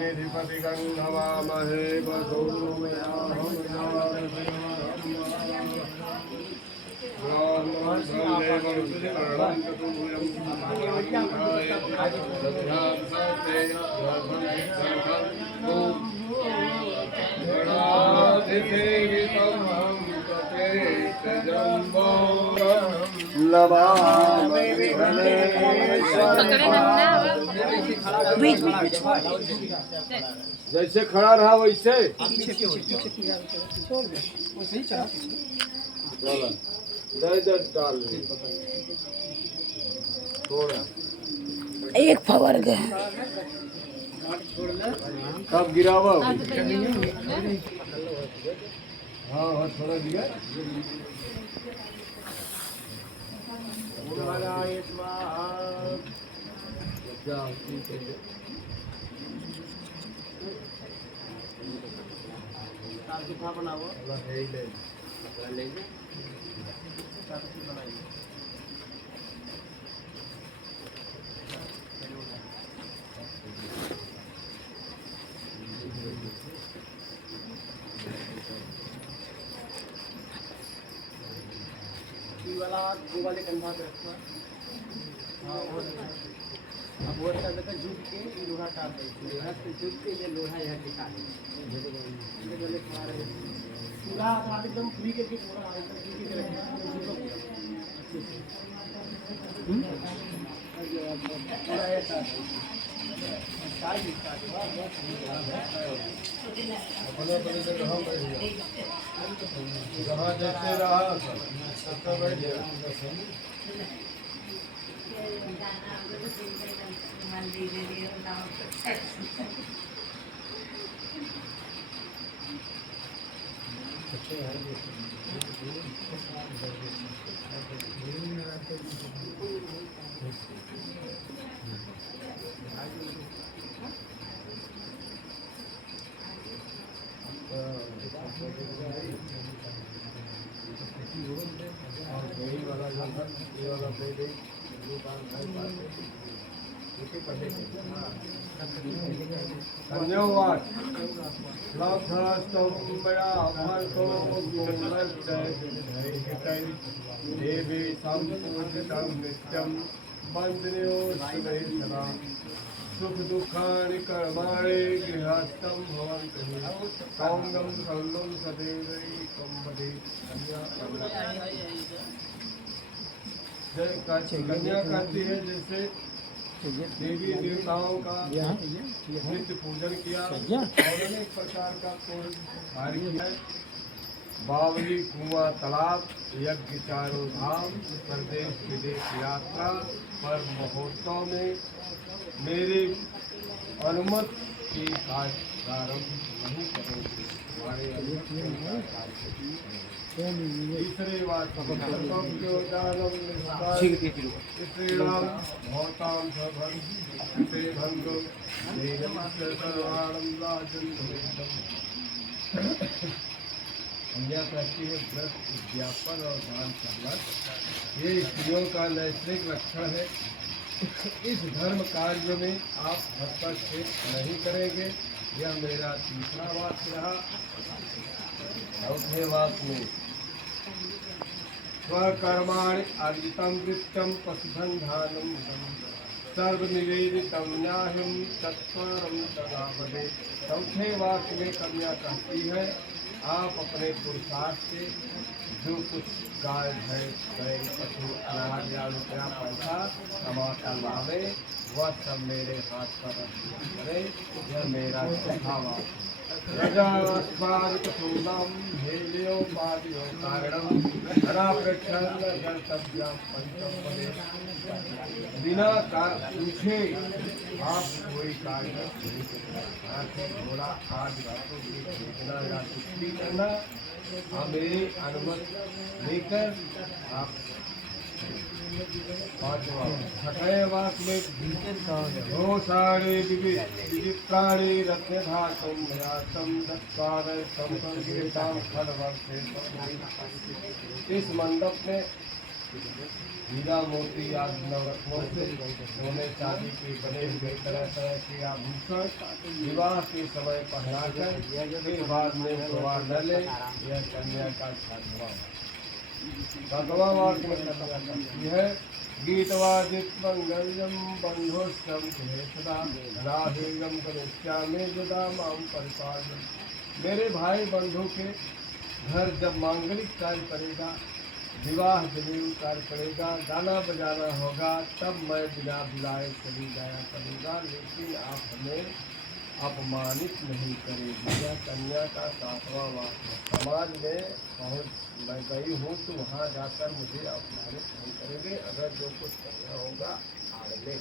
निधिपति गंधवामहे वसो जैसे खड़ा रहा वैसे डाल थोड़ा एक फवर गए कब गिरावा हाँ हाँ थोड़ा दिया वाले कंधा पे रखना हाँ वो अब वो जगह झुक के लोहा काट दे लोहा से झुक के ये लोहा यहाँ टिका दे पूरा हाथ एकदम फ्री करके पूरा हाथ फ्री करके रखना पूरा ऐसा अपने अपने से रहा जहाँ जैसे रहा सबका बैठ गया धन्यवाद देवी संपूजितं नित्यं वन्दनीयो सदा सुख दुःखानि कर्माणि गृहस्थं भवन्तु सौम्यं सर्वं सदैवैकं वदे कन्या करती है जैसे देवी देवताओं का नित्य पूजन किया और अनेक प्रकार का कार्य किया है। बावली कुआं तालाब यज्ञ चारों धाम प्रदेश विदेश यात्रा पर महोत्सव में मेरी अनुमति की कार्य प्रारंभ नहीं करेंगे। हमारे तीसरे बात श्रीराम भवतां कन्या कहती है व्रत उद्यापन और दान करना ये स्त्रियों का नैसर्गिक लक्षण है। इस धर्म कार्य में आप हस्तक्षेप नहीं करेंगे। यह मेरा तीसरा वाक्य रहा। चौथे वाक्य में स्वकर्माणि अर्जितं वृत्तं पशुधनधानं सर्वनिवेदितं न्यायं तत्परं सदा भवेत्। चौथे वाक्य में कन्या कहती है आप अपने पुरुषार्थ से जो कुछ गाय भैंस बैल पशु अनाज या रुपया पैसा कमा कर लावे वह सब मेरे हाथ पर करे। यह मेरा चौथा वाक्य। रजास्वादिकशूलं हेलियोपादियो कारणं धनाप्रेक्षणं पंचम बिना पूछे आप कोई कार्य घोड़ा आदि बातों की सूचना या कुछ करना मेरी अनुमति लेकर आप छठे वाक में घोषाणी विचित्राणी रत्नधातुं मयातं दत्वादय संसर्गितां खड्वर्षे। इस मंडप में हीरा मोती आदि नवरत्नों से सोने चांदी के बने हुए तरह तरह के आभूषण विवाह के समय पहनाकर फिर बाद में प्रवाह न ले, यह कन्या का सातवां वाक्य में कन्या करती है। गीतवादित मंगलम बंधुस्तम सदा राधेयम करिष्यामि यदा मां परिपालयन्। मेरे भाई बंधु के घर जब मांगलिक कार्य पड़ेगा, विवाह जनेऊ कार्य पड़ेगा, गाना बजाना होगा, तब मैं बिना बुलाए चली जाया करूँगा, लेकिन आप हमें अपमानित नहीं करेगी। यह कन्या का सातवां वाक्य। समाज में पहुँच मैं गई हूँ तो वहाँ जाकर मुझे अपमानित नहीं करेंगे, अगर जो कुछ करना होगा आड़ में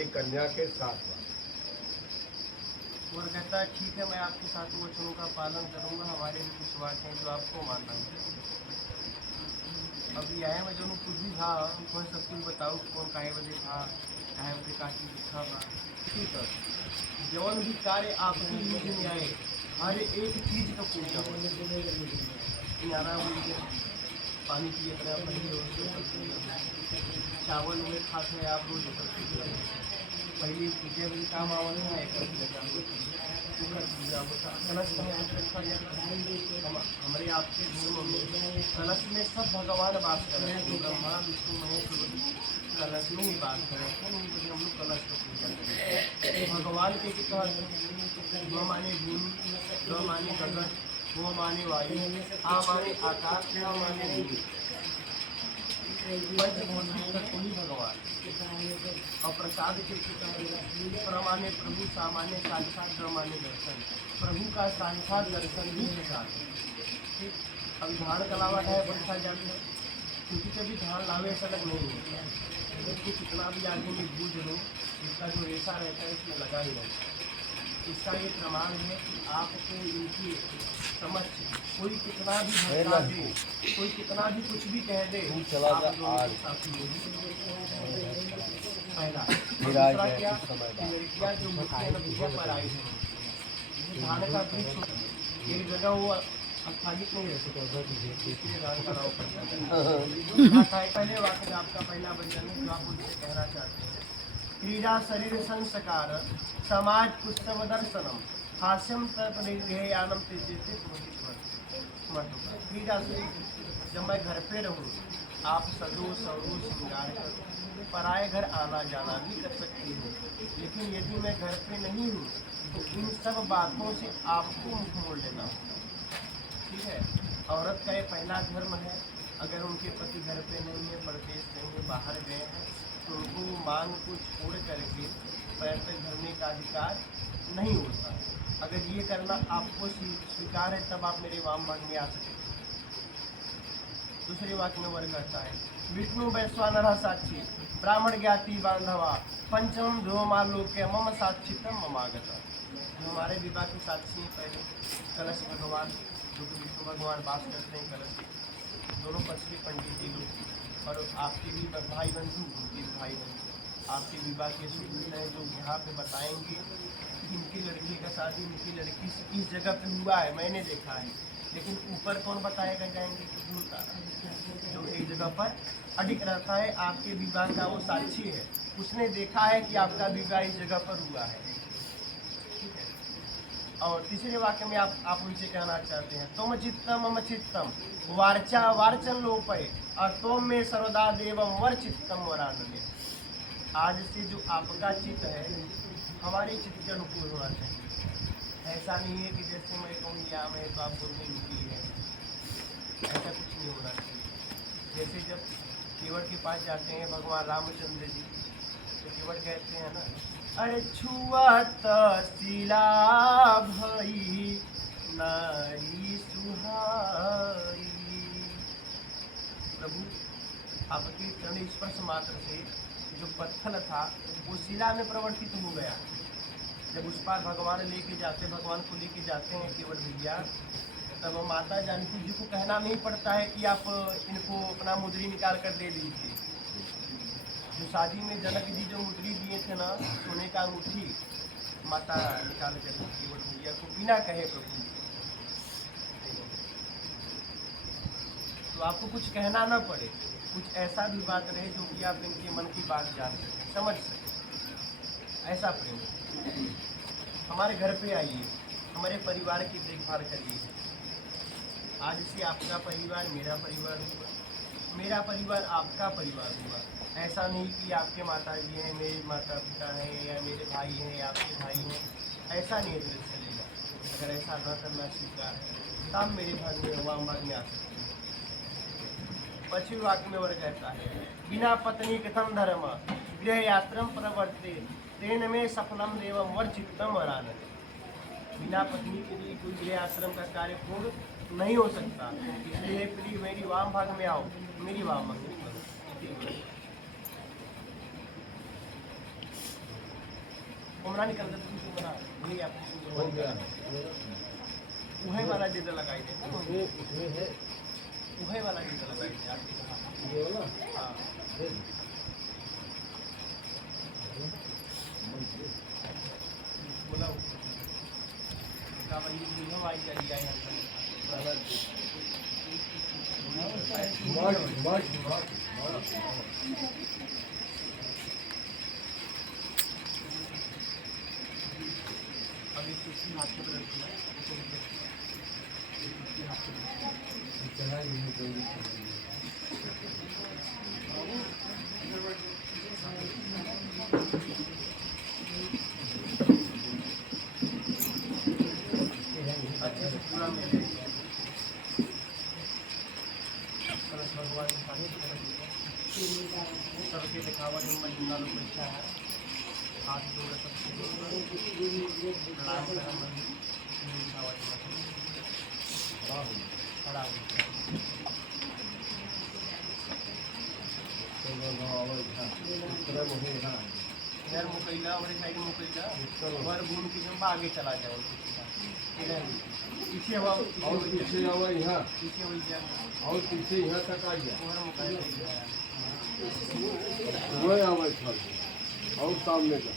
एक कन्या के साथ और कहता है ठीक है, मैं आपके साथ वचनों का पालन करूंगा, हमारे भी कुछ बातें हैं जो आपको मानना है। अब यह है मैं जो कुछ भी था कौन सब कुछ बताऊँ, कौन काहे बजे था, काहे बजे काटी लिखा था, ठीक है। जौन भी कार्य आपकी यूज में आए, हर एक चीज़ का पूजा किनारा हुई, पानी पिए तरह चावल में खाते हैं आप रोज पहले पूजे भी काम आवल है, हमारे आपके धर्म में कलश में सब भगवान बात करें, ब्रह्मा विष्णु महेश कलश में ही बात करें, तो हम लोग कलश को पूजा करें। भगवान के दो माने भूमि, दो माने गगन, वो माने वायु, आ माने आकाश, न माने भूमि, कोई भगवान और प्रसाद के प्रमाने प्रभु, सामान्य साक्षात प्रमाने दर्शन, प्रभु का साक्षात दर्शन भी प्रसाद। ठीक, अभी धान कलावट है बढ़ता जाते हैं, क्योंकि कभी धान लावे ऐसा लग नहीं है, लेकिन कितना भी आगे में बूझ लो, इसका जो रेशा रहता है इसमें लगा ही नहीं। इसका ये प्रमाण है कि आपको इनकी समझ कोई कितना भी भटका दे, कोई कितना भी कुछ भी कह दे, आप पहला दूसरा क्या लड़कियाँ जो मुख्य पर आई हैं, धान का वृक्ष एक जगह वो आस्थागित नहीं रह सकता। पहले वाक्य आपका पहला वचन है जो आप मुझसे कहना चाहते हैं। क्रीड़ा शरीर संस्कार समाज पुस्तक दर्शनम हास्यम तत्परिग्रहयानम क्रीड़ा शरीर। जब मैं घर पे रहूँ आप सजो सवरो श्रृंगार करो, पराए घर आना जाना भी कर सकती हूँ, लेकिन यदि मैं घर पे नहीं हूँ तो इन सब बातों से आपको मुख मोड़ लेना होगा। ठीक है, औरत का ये पहला धर्म है, अगर उनके पति घर पे नहीं है, परदेश नहीं है, बाहर गए हैं, तो उनको मांग को छोड़ करके पैर पे धरने का अधिकार नहीं होता। अगर ये करना आपको स्वीकार है तब आप मेरे वाम भाग में आ सके। दूसरे वाक्य में वर्ग कहता है विष्णु वैश्वानर साक्षी ब्राह्मण ज्ञाति बांधवा पंचम ध्रुवमालोक्य मम साक्षितम ममागत। जो हमारे विवाह के साक्षी पहले कलश भगवान, जो कि विष्णु भगवान वास करते हैं कलश, दोनों पक्ष के पंडित जी लोग और आपके भी भाई बंधु, उनके भाई बंधु, आपके विवाह के सूत्र हैं जो यहाँ पे बताएंगे कि इनकी लड़की का शादी इनकी लड़की से इस जगह पे हुआ है, मैंने देखा है। लेकिन ऊपर कौन बताएगा जाएंगे कि जो एक जगह पर अडिग रहता है, आपके विवाह का वो साक्षी है, उसने देखा है कि आपका विवाह इस जगह पर हुआ है। ठीक है, और तीसरे वाक्य में आप उनसे कहना चाहते हैं तुम चित्तम मम चित्तम वार्चा वार्चन लोपय और तुम में सर्वदा देवम वर चित्तम वरानने। आज से जो आपका चित्त है हमारे चित्त के अनुकूल होना चाहिए। ऐसा नहीं है कि जैसे मैं कहूँ या मैं तो आप बोलने निकली है, ऐसा कुछ नहीं होना चाहिए। जैसे जब केवट के पास जाते हैं भगवान रामचंद्र जी, तो केवट कहते हैं ना, अरे छुअत शिला भई नारी सुहाई। प्रभु आपके चरण स्पर्श मात्र से जो पत्थर था वो शिला में परिवर्तित हो गया। जब उस पार भगवान लेके जाते, भगवान को लेके जाते हैं केवट भैया, तब माता जानकी जी को कहना नहीं पड़ता है कि आप इनको अपना मुद्री निकाल कर दे दीजिए। जो शादी में जनक जी जो मुद्री दिए थे ना, सोने का अंगूठी, माता निकाल कर केवट भैया को बिना कहे प्रभु। तो आपको कुछ कहना ना पड़े, कुछ ऐसा भी बात रहे जो कि आप इनके मन की बात जान सकें, समझ सकें, ऐसा प्रेम। हमारे घर पे आइए, हमारे परिवार की देखभाल करिए। आज से आपका परिवार मेरा परिवार हुआ, मेरा परिवार आपका परिवार हुआ। ऐसा नहीं कि आपके माता जी हैं, मेरे माता पिता हैं, या मेरे भाई हैं, या आपके भाई हैं, ऐसा नहीं चलेगा। अगर ऐसा न करना स्वीकार है तो आप मेरे भाग में वाम भाग में आ सकते हैं। पश्चिम वाक्य में वर्ग कहता है, बिना पत्नी कथम धर्म गृह यात्रम प्रवर्ते तेन में सफलम देवम वर्चितम वरानते। बिना पत्नी के लिए कोई गृह आश्रम का कार्य पूर्ण नहीं हो सकता। इसलिए प्रिय मेरी वाम भाग में आओ, मेरी वाम भाग में करो। उमरा निकल कर तुमसे बना यही आपको हो गया। उहे वाला डेटा लगाई दे, उहे वाला डेटा लगाई दे आपके ये वाला। हाँ बोला का भाई ये हम आई जा रही है अभी किसी हाथ में रखना अच्छे से पूरा मिले भगवान सबके दिखावा जो महीना लोग बैठा है हाथ जोड़े सबसे प्रणाम करा मंदिर दिखावा खड़ा इधर मुकैला और साइड मुकैला और घूम के हम आगे चला जाओ पीछे हुआ और पीछे आवा यहाँ पीछे हुई जाए और पीछे यहाँ तक आ गया और मुकैला वह आवा था और सामने का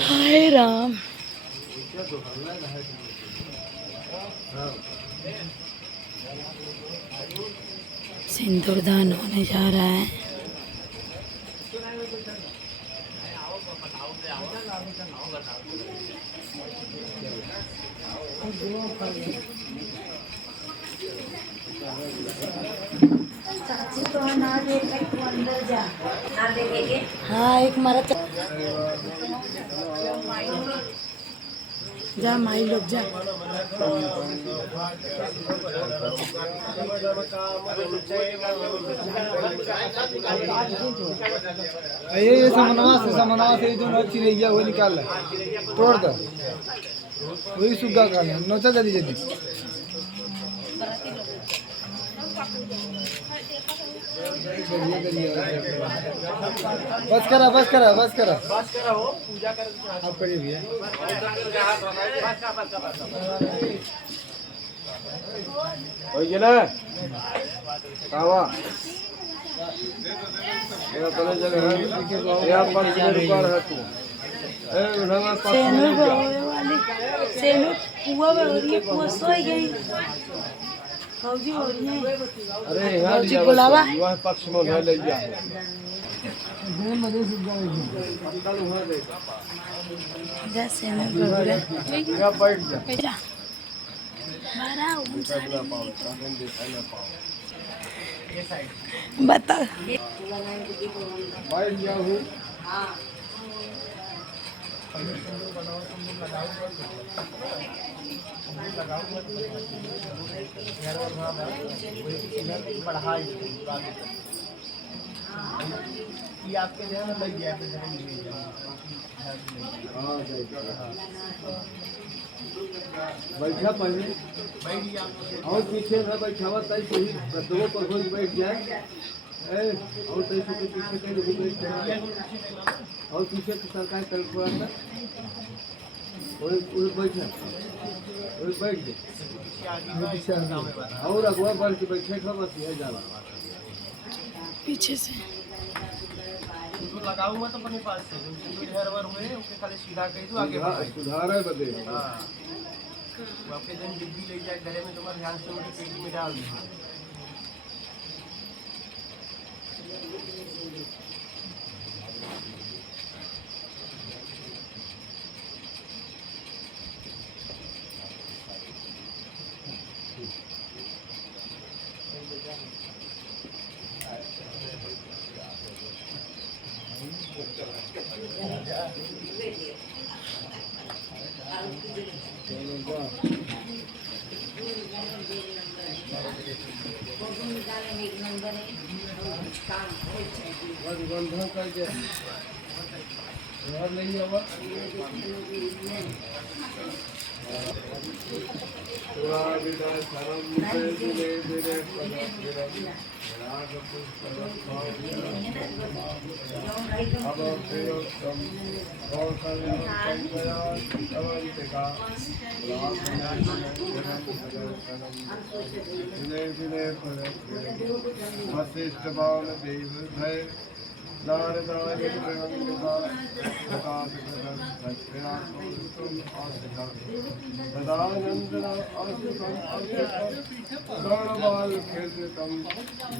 हाय राम। सिंदूरदान होने जा रहा है। चाची तो ना देखे तू अंदर जा, ना देखेंगे। हाँ एक मारा जा माई लोग जा। ये समनवा से जो नोची रह गया वो निकाल ले, तोड़ दो वही सुग्गा का नोचा जल्दी जल्दी। बस करा बस करा बस करा हो पूजा कर आप करिए भैया। हो गया ना कावा ये अपने जगह है ये आप पक्ष में रुका रहा तू ए उन्हें पक्ष सेनू में बहोए वाली सेनू पुआ बहोरी पुआ सोई गई। फौजी हो रही है। अरे यहाँ फौजी बुलावा वह पक्ष में उन्हें ले गया पत्तल वहाँ दे जा सेनू बहोरे यहाँ बैठ जा जा मारा हम सारे ये साइड बता बैठ गया हूँ पढ़ाई ये आपके ध्यान में लग गया बैठा पहले भाई आप और पीछे ना बैठावा तई सही दो पर हो बैठ जाए ए और तई से पीछे के लोग बैठ जाए और पीछे की सरकार कर थोड़ा सा और बैठा और बैठ जा और अगवा बढ़ के बैठे खा बस यह जाला पीछे से सिंदूर लगाऊंगा तो अपने पास से जो सिंदूर हरवर हुए ओके खाली सीधा कही दो आगे बढ़ सुधार है बदे हाँ वो आपके दिन डिब्बी ले जाए घरे में तुम्हारे ध्यान से मुझे पेटी में डाल दीजिए बंधन करके घर नहीं होगा वशिष्ठ बाल देव भय नारदाय गणबाल खेतम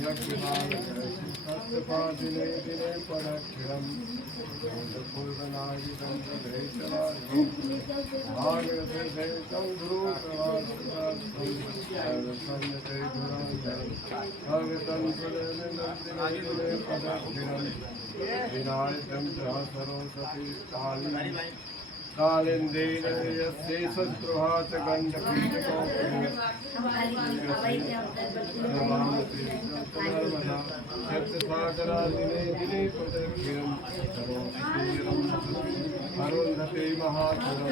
यज्ञपाल दिने दिने पड़क्षरम पूर्वनागितं भागवतं गुरु विनायकं सरस्वती कालिन्देन यस्य शत्रुहा च गण्डकीको दिने दिने पदक्षिरं अरुन्धते महातरं